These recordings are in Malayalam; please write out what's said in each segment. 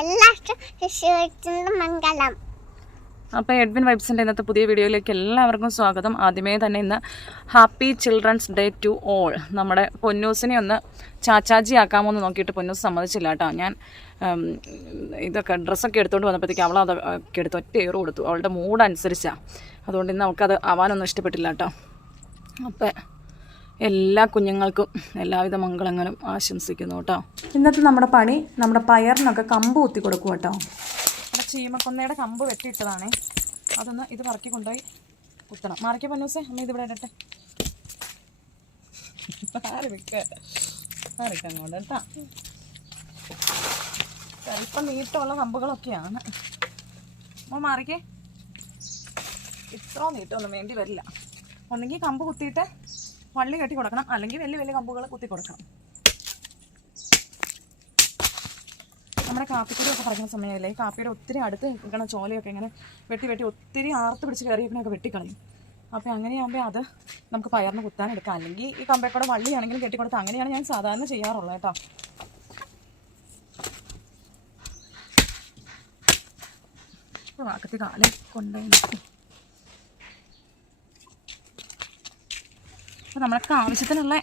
എല്ലാവർക്കും മംഗളം. അപ്പോൾ എഡ്വിൻ വൈബ്സിന്റെ ഇന്നത്തെ പുതിയ വീഡിയോയിലേക്ക് എല്ലാവർക്കും സ്വാഗതം. ആദ്യമേ തന്നെ ഇന്ന് happy children's day to all. നമ്മുടെ പൊന്നൂസിനെ ഒന്ന് ചാച്ചാജി ആക്കാമോ എന്ന് നോക്കിയിട്ട് പൊന്നൂസ് സമ്മതിച്ചില്ല കേട്ടോ. ഞാൻ ഇതൊക്കെ ഡ്രസ്സൊക്കെ എടുത്തുകൊണ്ട് വന്നപ്പോഴത്തേക്ക് അവൾ അതൊക്കെ എടുത്ത് ഒറ്റ ഏറ് കൊടുത്തു. അവളുടെ മൂഡ് അനുസരിച്ചാണ് അതുകൊണ്ട് ഇന്ന് നമുക്കത് ആവാനൊന്നും ഇഷ്ടപ്പെട്ടില്ല കേട്ടോ. അപ്പം എല്ലാ കുഞ്ഞുങ്ങൾക്കും എല്ലാവിധ മംഗളങ്ങളും ആശംസിക്കുന്നു കേട്ടോ. ഇന്നത്തെ നമ്മുടെ പണി നമ്മുടെ പയറിനൊക്കെ കമ്പ് കുത്തി കൊടുക്കും കേട്ടോ നമ്മുടെ ചീമക്കൊന്നയുടെ കമ്പ് വെട്ടിയിട്ടതാണ്. അതൊന്ന് ഇത് പറക്കി കൊണ്ടുപോയി കുത്തണം. മാറിക്ക പന്നൂസേ അമ്മ ഇതിവിടെ ഇടട്ടെ. മാറി വെക്ക്. മാറിക്ക് അങ്ങോട്ട് കേട്ടാ. അല്പം നീട്ടമുള്ള കമ്പുകളൊക്കെയാണ്. അമ്മ മാറിക്കേ. ഇത്ര നീട്ടമൊന്നും വേണ്ടി വരില്ല. ഒന്നെങ്കിൽ കമ്പ് കുത്തിയിട്ട് വള്ളി കെട്ടി കൊടുക്കണം. അല്ലെങ്കിൽ വലിയ വലിയ കമ്പുകൾ കുത്തി കൊടുക്കണം. നമ്മുടെ പറിക്കുന്ന സമയമല്ലേ ഈ കാപ്പിയുടെ ഒത്തിരി അടുത്ത് നിൽക്കുന്ന ചോലയൊക്കെ ഇങ്ങനെ വെട്ടി വെട്ടി ഒത്തിരി ആർത്ത് പിടിച്ച് കയറിയൊക്കെ വെട്ടിക്കളയും. അപ്പോൾ അങ്ങനെയാകുമ്പോൾ അത് നമുക്ക് പയറിന് കുത്താൻ എടുക്കാം. അല്ലെങ്കിൽ ഈ കമ്പേക്കൂടെ വള്ളിയാണെങ്കിലും കെട്ടിക്കൊടുത്ത് അങ്ങനെയാണ് ഞാൻ സാധാരണ ചെയ്യാറുള്ളത് കേട്ടോ. വാക്കത്തി കാലം കൊണ്ടുപോയി അപ്പോൾ നമ്മൾക്ക് ആവശ്യത്തിനുള്ള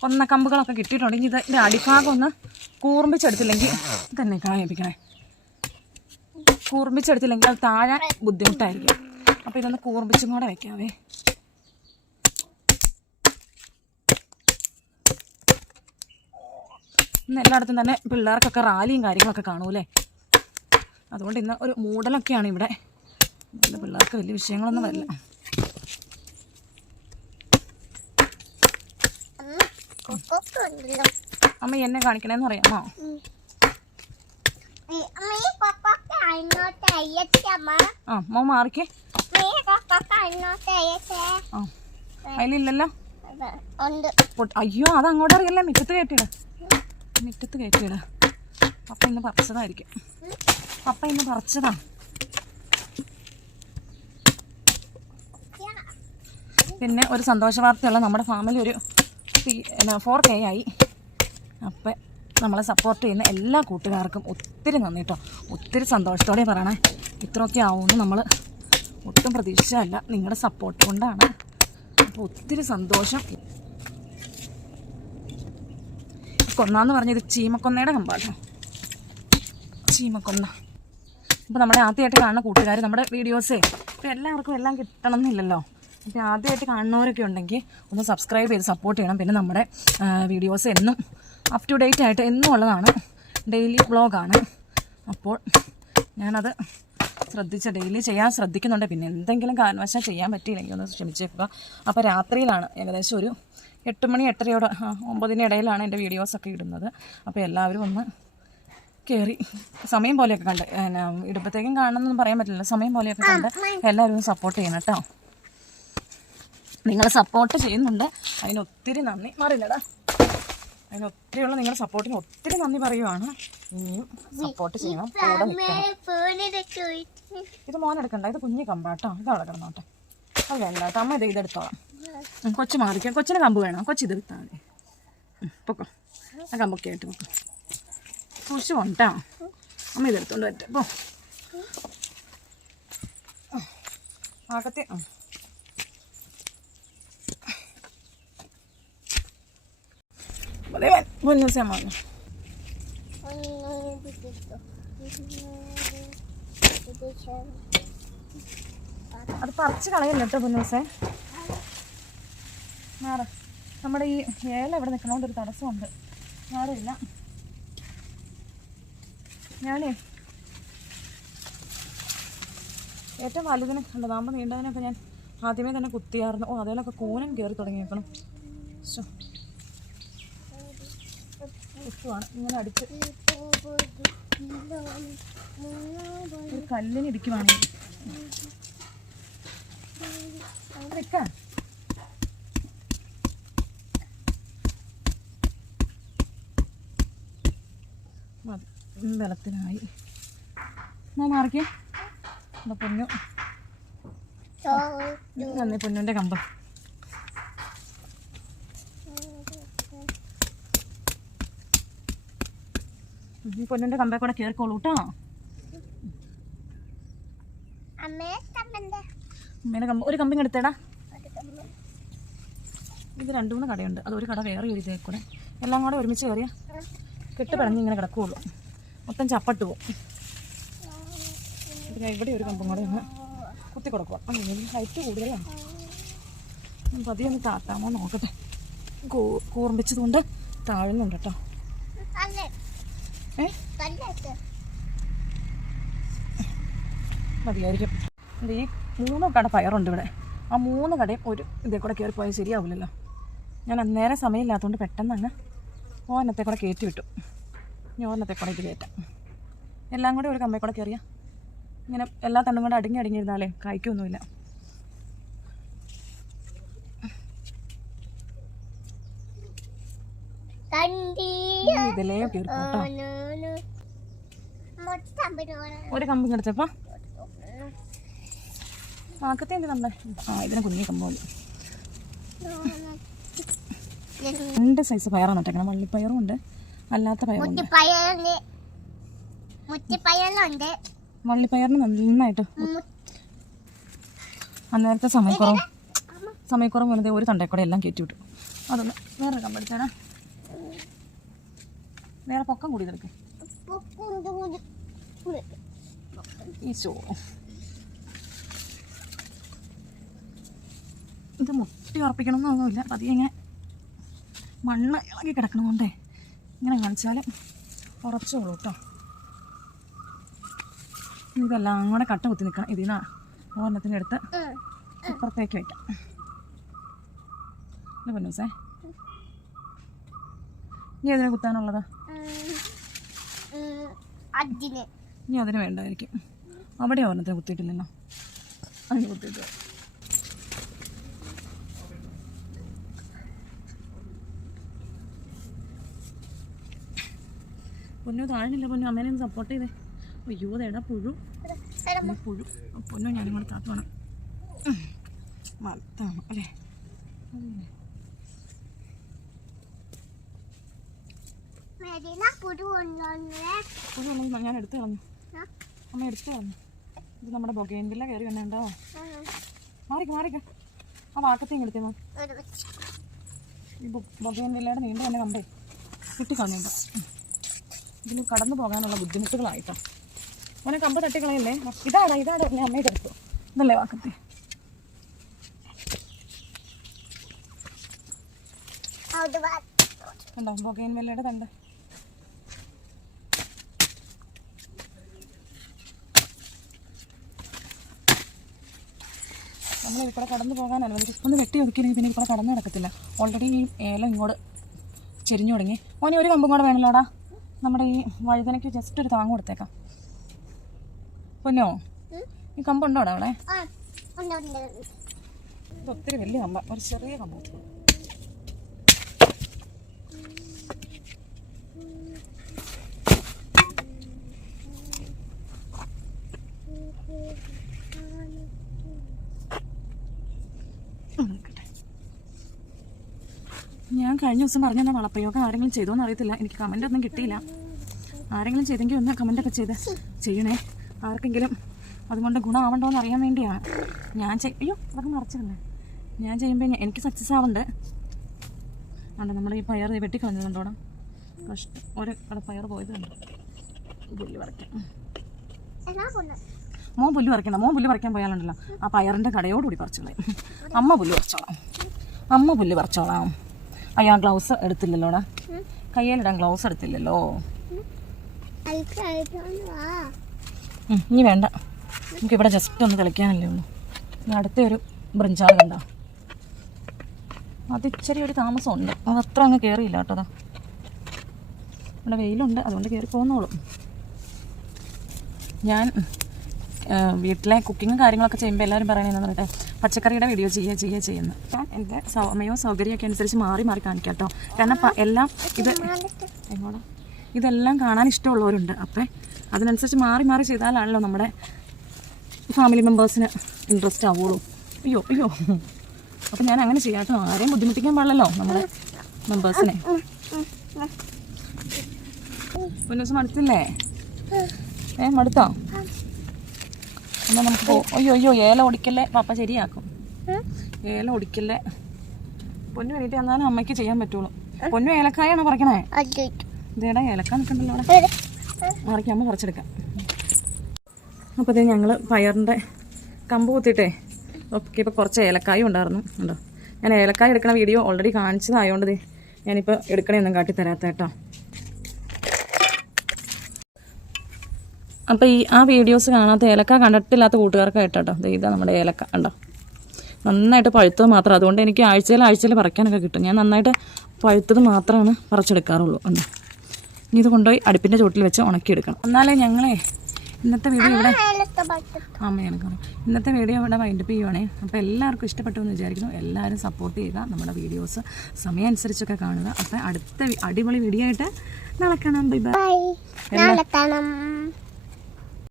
കൊന്നക്കമ്പുകളൊക്കെ കിട്ടിയിട്ടുണ്ടെങ്കിൽ ഇത് ഇതിന്റെ അടിഭാഗം ഒന്ന് കൂർമ്പിച്ചെടുത്തില്ലെങ്കിൽ തന്നെ കായപ്പിക്കണേ കൂർമ്പിച്ചെടുത്തില്ലെങ്കിൽ അത് താഴെ ബുദ്ധിമുട്ടായിരിക്കും. അപ്പോൾ ഇതൊന്ന് കൂർമ്പിച്ചും കൂടെ വയ്ക്കാവേ ഇന്ന് എല്ലായിടത്തും തന്നെ പിള്ളേർക്കൊക്കെ റാലിയും കാര്യങ്ങളൊക്കെ കാണൂലേ അതുകൊണ്ട് ഇന്ന് ഒരു മൂടലൊക്കെയാണ് ഇവിടെ. പിള്ളേർക്ക് വലിയ വിഷയങ്ങളൊന്നും വരില്ല. അമ്മ എന്നെ കാണിക്കണേന്ന് അറിയാമോ ആ മോ മാറിക്കേ. അതിലില്ലല്ലോ അയ്യോ അത് അങ്ങോട്ട് അറിയില്ല. മുറ്റത്ത് കയറ്റിയിട. മുറ്റത്ത് കയറ്റിയിട. പപ്പ ഇന്ന് പറിച്ചതായിരിക്കും. പപ്പ ഇന്ന് പറിച്ചതാ. പിന്നെ ഒരു സന്തോഷ വാർത്തയുള്ള നമ്മുടെ ഫാമിലി ഒരു ഫോർ കെ ആയി. അപ്പം നമ്മളെ സപ്പോർട്ട് ചെയ്യുന്ന എല്ലാ കൂട്ടുകാർക്കും ഒത്തിരി നന്ദി കേട്ടോ ഒത്തിരി സന്തോഷത്തോടെ പറയണേ. ഇത്രയൊക്കെ ആവുമെന്ന് നമ്മൾ ഒട്ടും പ്രതീക്ഷിച്ചല്ല നിങ്ങളുടെ സപ്പോർട്ട് കൊണ്ടാണ്. അപ്പോൾ ഒത്തിരി സന്തോഷം. കൊന്നാന്ന് പറഞ്ഞത് ചീമക്കൊന്നയുടെ കമ്പാട്ടോ. ചീമക്കൊന്ന. അപ്പോൾ നമ്മുടെ ആദ്യമായിട്ട് കാണുന്ന കൂട്ടുകാർ നമ്മുടെ വീഡിയോസേ ഇപ്പോൾ എല്ലാവർക്കും എല്ലാം കിട്ടണം എന്നില്ലല്ലോ. അപ്പോൾ ആദ്യമായിട്ട് കാണുന്നവരൊക്കെ ഉണ്ടെങ്കിൽ ഒന്ന് സബ്സ്ക്രൈബ് ചെയ്ത് സപ്പോർട്ട് ചെയ്യണം. പിന്നെ നമ്മുടെ വീഡിയോസ് എന്നും അപ് ടു ഡേറ്റ് ആയിട്ട് എന്നും ഉള്ളതാണ്. ഡെയിലി വ്ളോഗാണ് അപ്പോൾ ഞാനത് ശ്രദ്ധിച്ച് ഡെയിലി ചെയ്യാൻ ശ്രദ്ധിക്കുന്നുണ്ട്. പിന്നെ എന്തെങ്കിലും കാരണവശാൽ ചെയ്യാൻ പറ്റിയില്ലെങ്കിൽ ഒന്ന് ക്ഷമിച്ചേക്കുക. അപ്പോൾ രാത്രിയിലാണ് ഏകദേശം ഒരു എട്ട് മണി എട്ടരയോടെ ഒമ്പതിന് ഇടയിലാണ് എന്റെ വീഡിയോസൊക്കെ ഇടുന്നത്. അപ്പോൾ എല്ലാവരും ഒന്ന് കയറി സമയം പോലെയൊക്കെ കണ്ട് ഇടുമ്പോഴത്തേക്കും കാണണമെന്നൊന്നും പറയാൻ പറ്റില്ല. സമയം പോലെയൊക്കെ കണ്ട് എല്ലാവരും സപ്പോർട്ട് ചെയ്യണം കേട്ടോ. നിങ്ങൾ സപ്പോർട്ട് ചെയ്യുന്നുണ്ട്. അതിനൊത്തിരി നന്ദി. മാറില്ലടാ അതിനൊത്തിരിയുള്ള നിങ്ങളുടെ സപ്പോർട്ടിന് ഒത്തിരി നന്ദി പറയുവാണ്. ഇനിയും സപ്പോർട്ട് ചെയ്യണം. കൂടെ നിൽക്കണം. ഫോണിലൊക്കെ ഇത് മോനെടുക്കണ്ട ഇത് കുഞ്ഞു കമ്പാട്ടോ ഇത് അവിടെ കിടന്നോട്ടെ. അത് വേണ്ട കേട്ടോ അമ്മ ഇത് ഇതെടുത്തോളാം. കൊച്ചു മാറിക്കാം. കൊച്ചിന് കമ്പ് വേണം? കൊച്ചു ഇത് എടുത്താൽ മതി. പൊക്കോ. ആ കമ്പൊക്കെ ആയിട്ട് പൊക്കോ. കൊച്ചു കൊണ്ടാ അമ്മ ഇതെടുത്തോണ്ട് പറ്റും പോ. ആകത്തെ ആ അതെ se വന്നു അത് പറിച്ച് കളയല്ല കേട്ടോ പൊന്നൂസേ മാറ. നമ്മുടെ ഈ ഏല ഇവിടെ നിൽക്കണോണ്ട് ഒരു തടസ്സമുണ്ട്. മാറില്ല. ഞാനേ ഏറ്റവും വലുതിനെ കണ്ടതാകുമ്പോൾ നീണ്ടതിനൊക്കെ ഞാൻ ആദ്യമേ തന്നെ കുത്തിയായിരുന്നു. ഓ അതേലൊക്കെ കൂനം കയറി തുടങ്ങിയേക്കണം. കുത്തുവാണ് ഇങ്ങനെ അടിച്ച് ഒരു കല്ലിന് ഇടിക്കുവാണെങ്കിൽ നിൽക്കാം മതി. ഉം, വെള്ളത്തിനായി. മാറിക്കേ. പൊന്നു. നന്ദി പൊന്നുന്റെ കമ്പ്. ഈ പൊന്നിന്റെ കമ്പേ കൂടെ കയറിക്കോളൂ കേട്ടോ അമ്മേനെ കമ്പ് ഒരു കമ്പിങ് എടുത്തേടാ ഇത് രണ്ട് മൂന്ന് കടയുണ്ട്. അത് ഒരു കട വേറെ ഒരു ഇതേ കൂടെ എല്ലാം കൂടെ ഒരുമിച്ച് കയറിയാ കെട്ട് പിടഞ്ഞ് ഇങ്ങനെ കിടക്കുകയുള്ളൂ മൊത്തം ചപ്പട്ട് പോകും പിന്നെ ഇവിടെ ഒരു കമ്പും കൂടെ ഒന്ന് കുത്തി കൊടുക്കുക ഹൈറ്റ് കൂടുതലാണ്. പതിയെ ഒന്ന് താത്താമോ നോക്കട്ടെ. കൂർമ്പിച്ചതുകൊണ്ട് താഴുന്നുണ്ട് കേട്ടോ മതിയായിരിക്കും. ഈ മൂന്ന് കട പയറുണ്ട് ഇവിടെ. ആ മൂന്ന് കടയും ഒരു ഇതേ കൂടെ കയറി പോയാൽ ശരിയാവില്ലല്ലോ. ഞാൻ അന്നേരം സമയമില്ലാത്തതുകൊണ്ട് പെട്ടെന്ന് അങ്ങ് ഓന്നത്തെ കൂടെ കയറ്റി വിട്ടു. ഇനി ഓന്നത്തെ കൂടെ ഇത് കയറ്റാം. എല്ലാം കൂടെ ഒരു കമ്പയിൽ കൂടെ കയറിയാൽ ഇങ്ങനെ എല്ലാ തണ്ടും കൂടെ അടുങ്ങി അടുങ്ങിയിരുന്നാലേ കായ്ക്കൊന്നുമില്ല. കണ്ടി ഈ ഇതിലേ തീർക്കും കേട്ടോ ഒരു കമ്പും കിടച്ചപ്പോ ആക്കത്തെ എന്ത് നമ്മളെ ആ ഇതിനെ കുഞ്ഞി കമ്പുണ്ട് രണ്ട് സൈസ് പയറാണ് നട്ടേക്കണം വള്ളിപ്പയറും ഉണ്ട്. അല്ലാത്ത പയറും ഉണ്ട്. മുറ്റിപ്പയറുണ്ട് മുറ്റിപ്പയറുണ്ട് വള്ളിപ്പയറിന് നന്നായിട്ട് അന്നേരത്തെ സമയക്കുറവ് സമയക്കുറവ് വെറുതെ ഒരു തണ്ടേക്കൂടെ എല്ലാം കയറ്റി വിട്ടു. അതൊന്ന് വേറെ കമ്പടിച്ചാണ് വേറെ പൊക്കം കൂടി നിൽക്കും ഈശോ. ഇത് മുട്ടി ഉറപ്പിക്കണമെന്നൊന്നുമില്ല പതിയെ ഇങ്ങനെ മണ്ണ് ഇളകി കിടക്കണമുണ്ടേ ഇങ്ങനെ കാണിച്ചാൽ ഉറച്ചോളൂ കേട്ടോ. ഇതെല്ലാം കൂടെ കട്ട കുത്തി നിൽക്കണം ഇതിന് ഓർണത്തിന്റെ അടുത്ത് ഇപ്പുറത്തേക്ക് വയ്ക്കാം പൊന്നൂസേ. ഇനി അതിനെ കുത്താനുള്ളത്? അതിന്. ഇനി അതിന് വേണ്ടായിരിക്കും. അവിടെ ഒരെണ്ണത്തിന് കുത്തിയിട്ടില്ലല്ലോ. അതിന് കുത്തിയിട്ട് പൊന്നു താഴെയില്ല പൊന്നു. അമ്മേനെ ഒന്ന് സപ്പോർട്ട് ചെയ്തേ. അയ്യോ അതേടാ പുഴു. പുഴു. പൊന്നു ഞാനും കൂടെ താത്തു വേണം അല്ലേ? ഞാൻ എടുത്തു കളഞ്ഞു. അമ്മ എടുത്തു കളഞ്ഞു. ഇത് നമ്മുടെ ബൊഗേൻവില്ല കയറി വന്നുണ്ടോ മാറിക്ക മാറിക്ക. ആ വാക്കത്തേയും എടുത്തേ ഈ ബൊഗേൻവില്ലയുടെ നീണ്ട തന്നെ കണ്ടേ. കിട്ടിക്കളഞ്ഞുണ്ട് ഇതിൽ കടന്നു പോകാനുള്ള ബുദ്ധിമുട്ടുകളായിട്ടോ. മോനെ കമ്പ് തട്ടിക്കളയല്ലേ? ഇതാടാ ഇതാടാ. ഞാൻ അമ്മയുടെ എടുത്തു ഇതല്ലേ വാക്കത്തെ? കണ്ടോ? ബൊഗേൻവില്ലയുടെ തണ്ട്. നമ്മൾ ഇവിടെ കൂടെ കടന്നു പോകാൻ അനുവദിക്കും ഒന്ന് വെട്ടി ഒതുക്കിയില്ലെങ്കിൽ പിന്നെ ഇവിടെ കടന്നു നടക്കത്തില്ല. ഓൾറെഡി ഈ ഏലം ഇങ്ങോട്ട് ചെരിഞ്ഞു തുടങ്ങി. മോനെ ഒരു കമ്പും കൂടെ വേണമല്ലോടാ നമ്മുടെ ഈ വഴുതനയ്ക്ക് ജസ്റ്റ് ഒരു താങ്ങ് കൊടുത്തേക്കാം. പൊന്നോ? ഈ കമ്പുണ്ടോടാ അവിടെ? ഇത് ഒത്തിരി വലിയ കമ്പ ഒരു ചെറിയ കമ്പ്. ഞാൻ കഴിഞ്ഞ ദിവസം പറഞ്ഞ വളപ്രയോഗം ആരെങ്കിലും ചെയ്തോന്ന് അറിയത്തില്ല. എനിക്ക് കമന്റ് ഒന്നും കിട്ടിയില്ല. ആരെങ്കിലും ചെയ്തെങ്കിൽ ഒന്ന് കമന്റ് ഒക്കെ ചെയ്ത് ചെയ്യണേ. ആർക്കെങ്കിലും അതുകൊണ്ട് ഗുണമാവണ്ടോ എന്ന് അറിയാൻ വേണ്ടിയാണ് ഞാൻ അയ്യോ അതൊക്കെ നിറച്ചതല്ലേ ഞാൻ ചെയ്യുമ്പോൾ എനിക്ക് സക്സസ് ആവുന്നുണ്ട് അല്ല നമ്മൾ ഈ പയർ വെട്ടിക്കളഞ്ഞതുകൊണ്ടോ കഷ്ടം ഒരു അവിടെ പയർ പോയത് കണ്ടു? പുല്ല് പറിക്കാം മോൻ പുല്ല് പറിക്കണം മോൻ പുല്ല് പറിക്കാൻ പോയാലുണ്ടല്ലോ. ആ പയറിന്റെ കടയോടുകൂടി പറിച്ചോളേ. അമ്മ പുല്ല് പറിച്ചോളാം. അമ്മ പുല്ല് പറിച്ചോളാം. അയ്യാ ഗ്ലൗസ് എടുത്തില്ലല്ലോടാ. കയ്യിലിടാൻ ഗ്ലൗസ് എടുത്തില്ലല്ലോ. ഇനി വേണ്ട. നമുക്ക് ഇവിടെ ജസ്റ്റ് ഒന്ന് കളിക്കാനല്ലേ ഉള്ളൂ. അടുത്ത ഒരു ബ്രിഞ്ചാൾ കണ്ട? അത് ഇച്ചിരി ഒരു താമസമുണ്ട്. അത് അത്ര അങ്ങ് കയറിയില്ല കേട്ടോ ഇവിടെ വെയിലുണ്ട് അതുകൊണ്ട് കയറി പോകുന്നോളും ഞാൻ വീട്ടിലെ കുക്കിങ്ങും കാര്യങ്ങളൊക്കെ ചെയ്യുമ്പോൾ എല്ലാവരും പറയണതെന്ന് പറയട്ടെ പച്ചക്കറിയുടെ വീഡിയോ ചെയ്യുക ചെയ്യുക ചെയ്യുന്നു. അപ്പം എന്റെ സമയവും സൗകര്യമൊക്കെ അനുസരിച്ച് മാറി മാറി കാണിക്കാം കേട്ടോ. കാരണം എല്ലാം ഇത് ഇതെല്ലാം കാണാൻ ഇഷ്ടമുള്ളവരുണ്ട്. അപ്പം അതിനനുസരിച്ച് മാറി മാറി ചെയ്താലാണല്ലോ നമ്മുടെ ഫാമിലി മെമ്പേഴ്സിന് ഇൻട്രസ്റ്റ് ആവുള്ളൂ. അയ്യോ അയ്യോ. അപ്പം ഞാൻ അങ്ങനെ ചെയ്യാം കേട്ടോ. ആരെയും ബുദ്ധിമുട്ടിക്കാൻ പാടില്ലല്ലോ നമ്മുടെ മെമ്പേഴ്സിനെ പൊന്നൂസ് മടുത്തില്ലേ? ഏ മടുത്തോ? എന്നാ നമുക്ക് അയ്യോ. അയ്യോ ഏല ഒടിക്കല്ലേ? പാപ്പ ശരിയാക്കും. ഏല ഒടിക്കല്ലേ? പൊന്നു വേണ്ടി എന്നാലും അമ്മയ്ക്ക് ചെയ്യാൻ പറ്റുള്ളൂ. പൊന്നു ഏലക്കായാണ് പറിക്കണേ. ഇതേടാ ഏലക്ക നിൽക്കണ്ടല്ലോ അവിടെ. മറിക്കാം അമ്മ പറിച്ചെടുക്കാം. അപ്പോൾ ഇത് ഞങ്ങൾ പയറിന്റെ കമ്പ് കുത്തിയിട്ടേ ഓക്കെ ഇപ്പോൾ കുറച്ച് ഏലക്കായും ഉണ്ടായിരുന്നു. ഉണ്ടോ ഞാൻ ഏലക്കായ എടുക്കണ വീഡിയോ ഓൾറെഡി കാണിച്ചതായതുകൊണ്ട് ഞാനിപ്പോൾ ഞാനിപ്പോൾ എടുക്കണയൊന്നും കാട്ടി തരാത്ത കേട്ടോ. അപ്പോൾ ഈ ആ വീഡിയോസ് കാണാത്ത ഏലക്ക കണ്ടിട്ടില്ലാത്ത കൂട്ടുകാർക്കായിട്ട് കേട്ടോ ഇതാ നമ്മുടെ ഏലക്ക ഉണ്ടോ നന്നായിട്ട് പഴുത്തത് മാത്രം. അതുകൊണ്ട് എനിക്ക് ആഴ്ചയിൽ ആഴ്ചയിൽ പറിക്കാനൊക്കെ കിട്ടും. ഞാൻ നന്നായിട്ട് പഴുത്തത് മാത്രമാണ് പറിച്ചെടുക്കാറുള്ളൂ ഉണ്ടോ ഇനി ഇത് കൊണ്ടുപോയി അടുപ്പിന്റെ ചുവട്ടിൽ വെച്ച് ഉണക്കിയെടുക്കണം. എന്നാലേ ഞങ്ങളെ ഇന്നത്തെ വീഡിയോ ഇവിടെ അമ്മയാണ് കാണും ഇന്നത്തെ വീഡിയോ ഇവിടെ വൈൻഡപ്പ് ചെയ്യുവാണേ. അപ്പോൾ എല്ലാവർക്കും ഇഷ്ടപ്പെട്ടു എന്ന് വിചാരിക്കുന്നു. എല്ലാവരും സപ്പോർട്ട് ചെയ്യുക. നമ്മുടെ വീഡിയോസ് സമയം അനുസരിച്ചൊക്കെ കാണുക. അപ്പോൾ അടുത്ത അടിപൊളി വീഡിയോ ആയിട്ട് നാളെ കാണാം. ബൈ